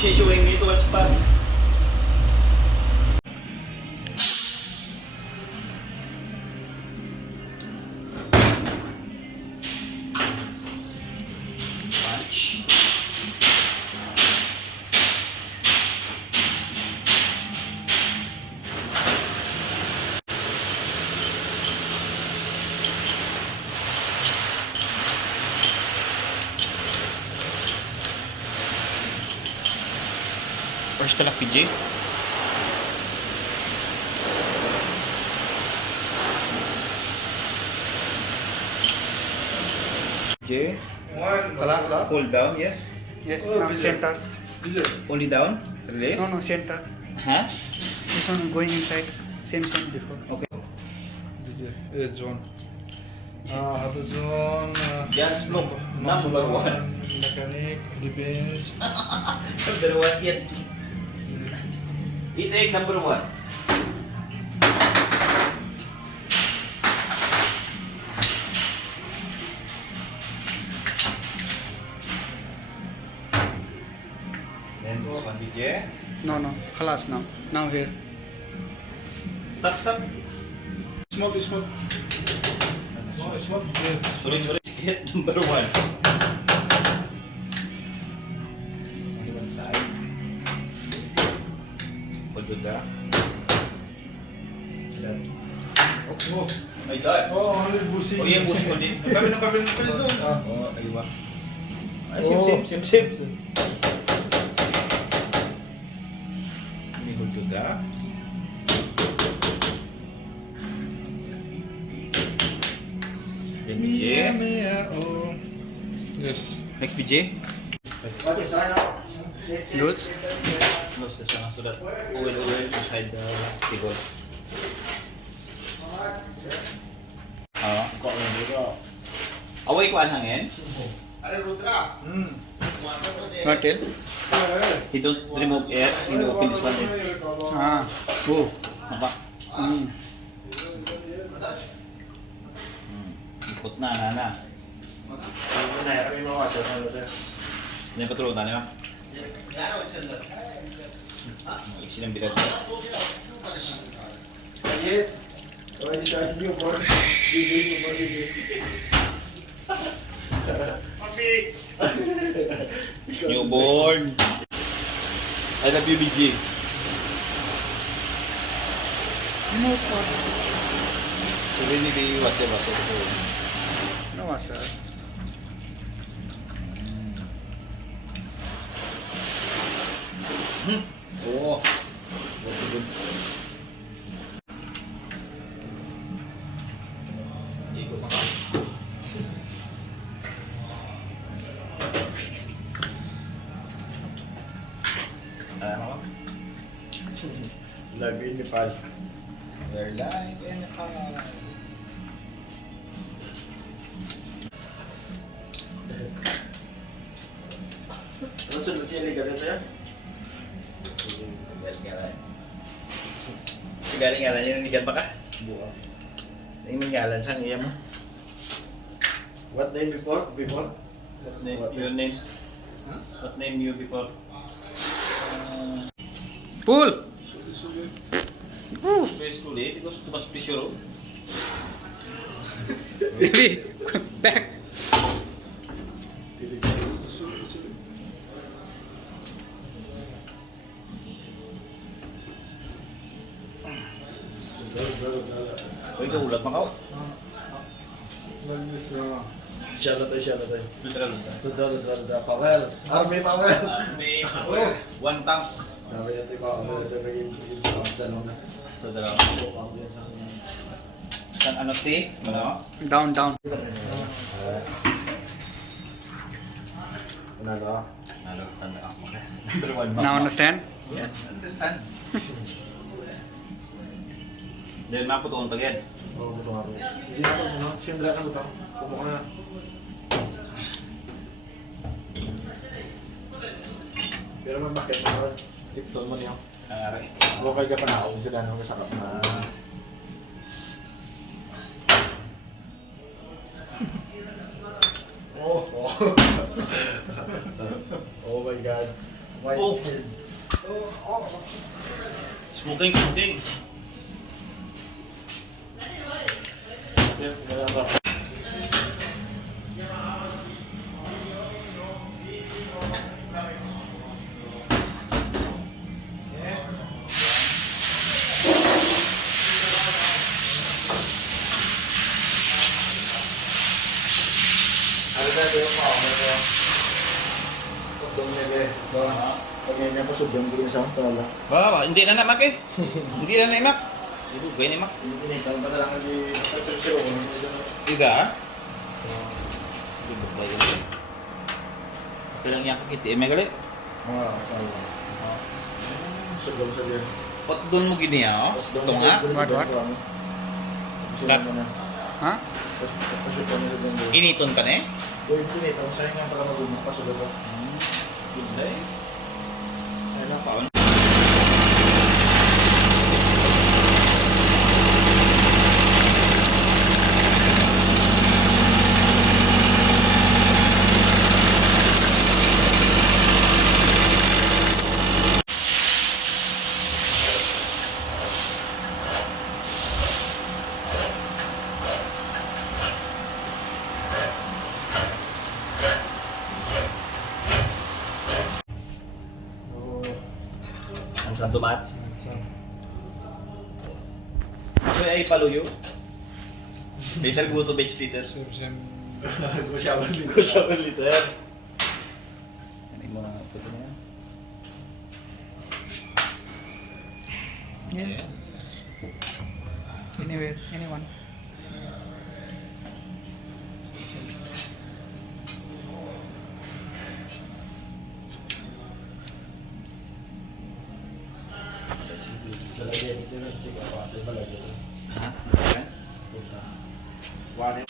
she's showing me to what's fun. Punch. First talak PJ. J. One. Last. Pull down, yes. Yes, Oh, now visit. center. Only down. Release. No, center. Huh? This one going inside. Same before. Okay. Zone. Other zone. Just look. Number one. Mechanic. Defense. Number one yet. It ain't number one. Then this one DJ. No. Khalas now. Now here. Stop. Smoke. Smoke. Sorry. Skit number one. Only one side. Hold with that. Oh. My God. Oh, only busi. Oh yeah, busi ko din. Kami doon. Oh, ayun ba? Ay, Oh. same. Let me hold to that. Then BJ. Oh. Yes. Next BJ. Good. Close this one so that oil inside the table. Away ko ang hangin. What tell? He don't remove air. He open this one. Ah. Oh. Apa? Mm. Ikot na. Yan patulog tayo ba? Malik silang bilat. Newborn. I love you, BG. No problem. So really, di wase ko. No, sir. Oo. Ikot pa ka. Alam mo? Lagi ni Pal. We're live and high. Ano sa sili ka dito ya? Galing ngalan yun, hindi pa ka? Buka. Yung ngalan saan iya mo? What name before? Before? What name? Your name? What name you before? Pull. Space too late because too much pressure. Baby. Back. Uy, kaulat pa ka. Siya na tayo. Literal. Power. Army power. May power. One tank. Sabi niya tayo ako ito naging dalawa na. Sa dalawa. Kan ano ti? Ano? Down. Panalo ka? Nalo, tanda ako. Number one. Now understand? Yes, understand. Dahil maputoon pag yan. Oo, buto nga po. Hindi na ako, no? Siyempre na buto. Pumukha na. Pero man bakit? Tipton mo niyo. Nangaray. Bukay ka pa na ako sila nung kasakap na. Oh my God. White Oh. skin. Smoking, smoking. Ano na yung mga ano? Pagdong nila eh. Pag ganyan po sobrang din sa tala. Wala, hindi na namak eh. Hindi na namak. Ibu, gaya namak. Tanong pa na lang di sa show. Tiga. Ibu, gaya namak. Kailang niya kakiti. Eh, may gali. Mga tala. Sobrang sa din. Pot doon mo gini ah. Ito nga. Cut. Ha? Pasok pa na sa din. Initon ka na eh. Doon din ito. Saan nga pala mag-umang pasok ba? Ganda eh. Ay, napaon. Ang Santo Mats. So, ay paluyo. Liter guto bench liter. Kusyawan din. Kusyawan liter. Ano yung mga puto na yan? Yeah. Anywhere, anyone. Ha? One.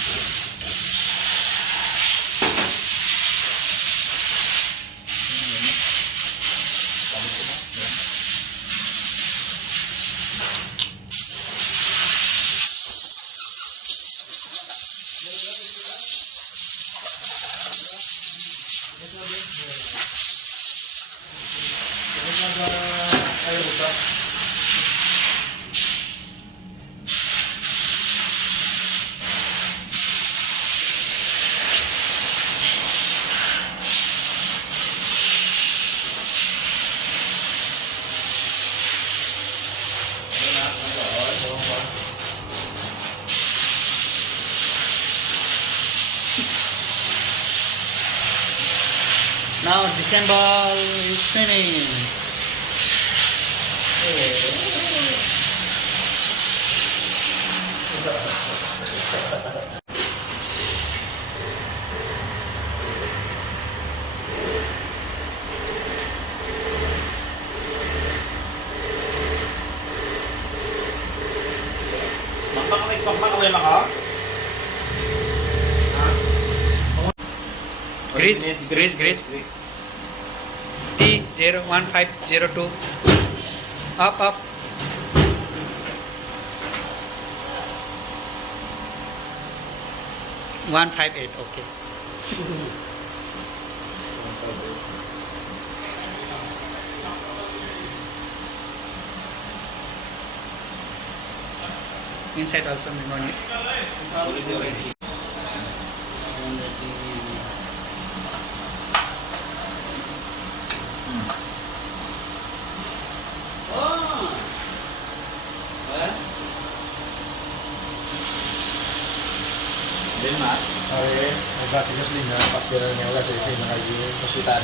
Now disassemble is finished. Makmak away maka. Grease. T01502. Up. 158, okay. Inside also pneumatic. Then mat. Okay, nagkasi gasolina, pakira niya kasi kayo nakagiging kasutan.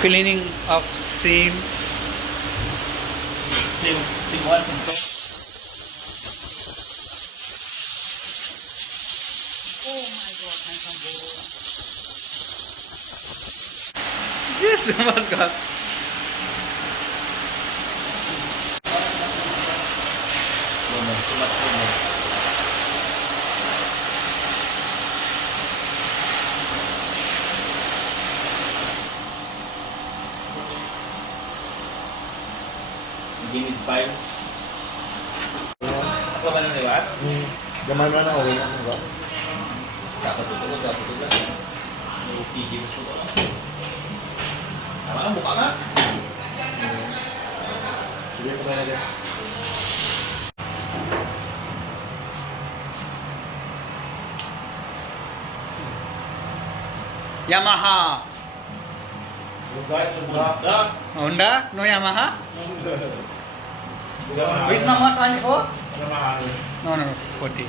Cleaning of seam. Sim 1, sim 2. Yes, mas God. 5. Ako ba nang liwat? Gamay mo na ako. Ano ba? Dapat ito lang. PG gusto ko lang. Tama lang, buka nga. Sige ko na natin. Yamaha. Guys, subuha. Honda? No Yamaha? Yamaha. Which number 24? Yamaha. No, 48.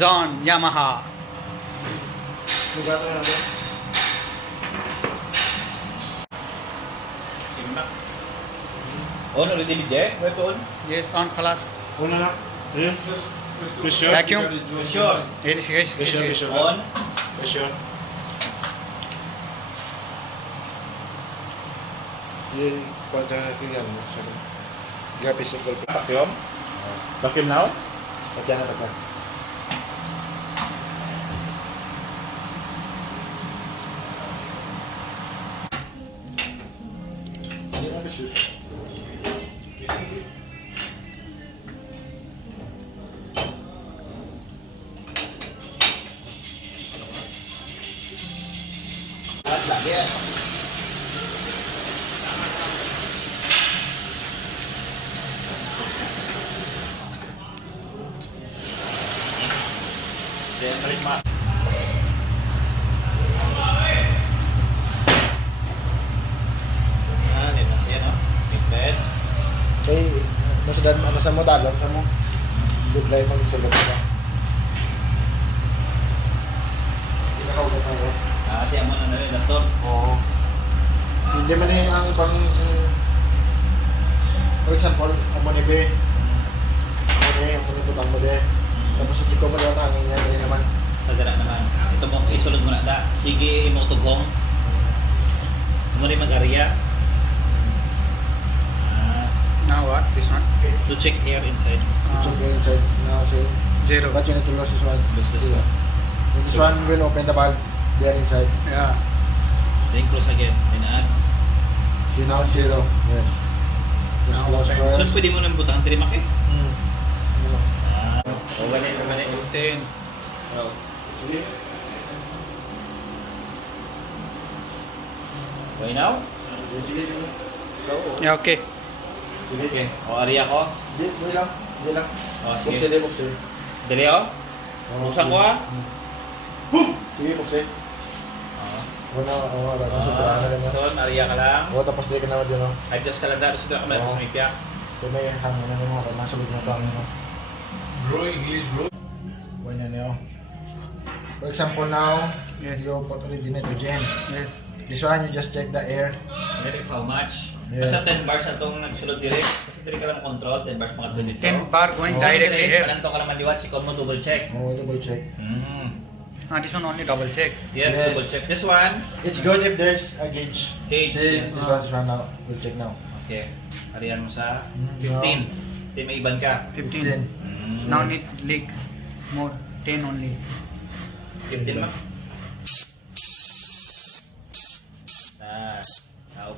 John Yamaha. Subuha ko na natin. On ulit din, Jack. Wait, on. Yes, on class. Una na. Ayun. Pressure. Vacuum. Sure. Yes. Pressure. On. Pressure. Yung pagka natin yan. Gabi single. Vacuum. Vacuum now? Pagka na pagka. Hindi na pressure. Lagi yan. Then, balik ma. Net siya, no? Net. Kay, ano sa mo dalon sa mo? Good life mo sa loob ka. Hindi na kaugat na yun. Siya mo na rin, laptop. Oo. Hindi man eh ang pang... for example, ang mo ni Be. Ang mo ni Butang mo de. Tapos sa Chico mo daw tangin niya, hindi naman. Sa dara naman. Ito mo, isulod mo na da. Sige, imo tugong. Mo rin mag-area. Now what? This one? To check air inside. Check your inside now, so... Zero. But you need to lose this one. Lose this one. This one will open the valve there inside. Yeah. Then close again. Then add. So now zero. Yes. Just Now close open. first. So, pwede mo nang butang tirimak eh. Ano? O, ganit. 10. Oh. Sige. Okay now? Sige. Yeah, okay. Sige. Okay. O, area ko. Hindi lang. O, Bukse sige. di, bukse. Dali o. Buksan ko ah. Sige, bukse. Wala, sobrahan na rin. So, area ka lang. O, tapos di ka naman dyan, no? Adjust ka lang dahil sutra ka lang sa mipya. Kaya may hangin na mo, kaya nasa loob na ito, no? Bro, English bro. Buwan yan, no? For example, now, Yes. you put already nitrogen. Yes. This one, you just check the air. Direct how much? Yes. Basta 10 bars na itong nagsulod direct. Kasi direct ka lang control, 10 bars mga ito dito. 10 bar going Oh. directly here. Palanto ka lang maliwat, si mo double check. Oh, double check. This one only double check. Yes, Yes. double check. This one, It's good if there's a gauge. Gauge, See, yeah. this one now. We'll check now. okay. Ariyan mo sa Mm, 15. Hindi may iban ka. 15. 15. Now need leak more. 10 only. 15 ma?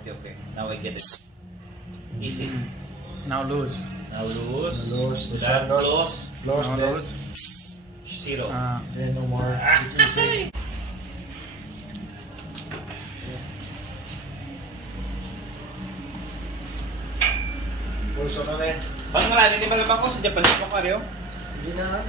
Okay. Now I get it. Easy. Now loose. Now loose. Loose. This That one loose. close. Close Now then. loose. Zero. Then no more. It's easy. Pulso na rin. Paano nga natin, di ba labang ko sa Japan? Hindi pa Mario? Hindi na.